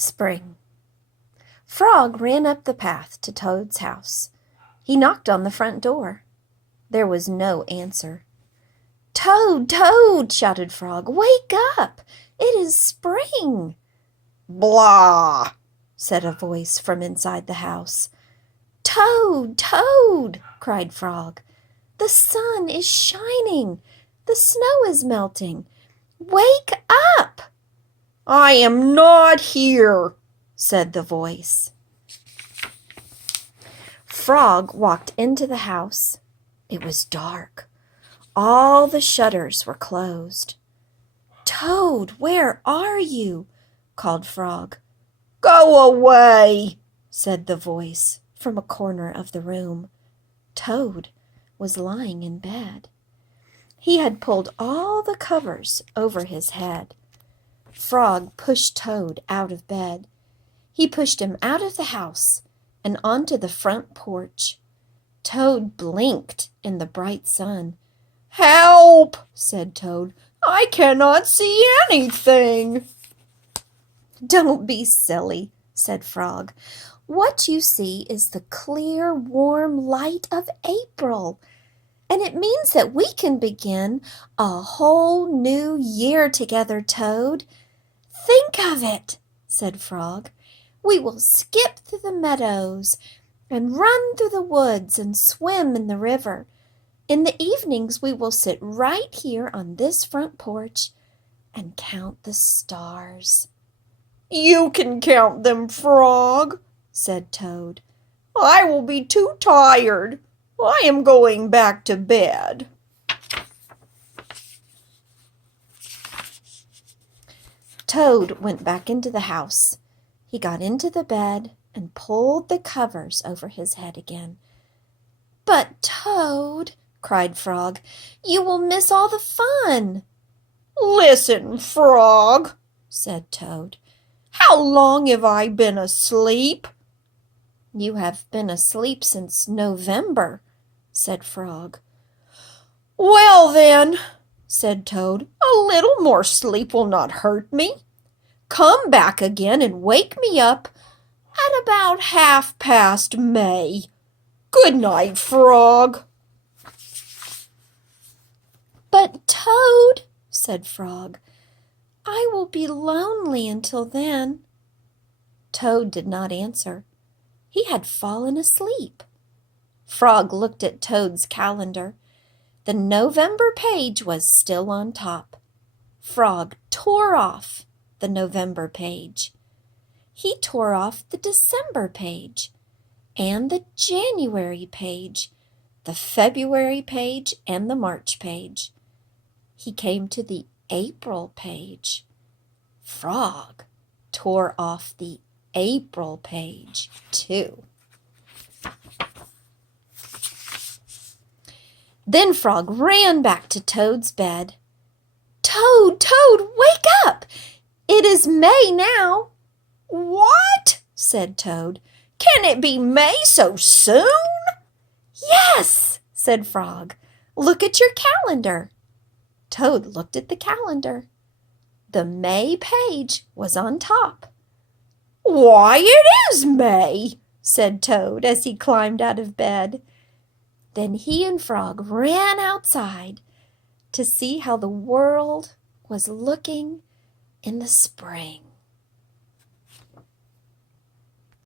Spring. Frog ran up the path to Toad's house. He knocked on the front door. There was no answer. "Toad, Toad!" shouted Frog. "Wake up! It is spring!" "Blah!" said a voice from inside the house. "Toad, Toad!" cried Frog. "The sun is shining. The snow is melting. Wake up!" "I am not here," said the voice. Frog walked into the house. It was dark. All the shutters were closed. "Toad, where are you?" called Frog. "Go away," said the voice from a corner of the room. Toad was lying in bed. He had pulled all the covers over his head. Frog pushed Toad out of bed. He pushed him out of the house and onto the front porch. Toad blinked in the bright sun. "Help!" said Toad. "I cannot see anything." "Don't be silly," said Frog. "What you see is the clear, warm light of April, and it means that we can begin a whole new year together, Toad." "Think of it," said Frog. "We will skip through the meadows and run through the woods and swim in the river. In the evenings we will sit right here on this front porch and count the stars." "You can count them, Frog," said Toad. "I will be too tired. I am going back to bed." Toad went back into the house. He got into the bed and pulled the covers over his head again. "But Toad," cried Frog, "you will miss all the fun." "Listen, Frog," said Toad. "How long have I been asleep?" "You have been asleep since November," said Frog. "Well then," said Toad, "a little more sleep will not hurt me. Come back again and wake me up at about 1/2 May. Good night, Frog." "But Toad," said Frog, "I will be lonely until then." Toad did not answer. He had fallen asleep. Frog looked at Toad's calendar. The November page was still on top. Frog tore off the November page. He tore off the December page and the January page, the February page and the March page. He came to the April page. Frog tore off the April page too. Then Frog ran back to Toad's bed. "Toad, Toad, wake up! It is May now." "What?" said Toad. "Can it be May so soon?" "Yes," said Frog. "Look at your calendar." Toad looked at the calendar. The May page was on top. "Why, it is May," said Toad as he climbed out of bed. Then he and Frog ran outside to see how the world was looking in the spring.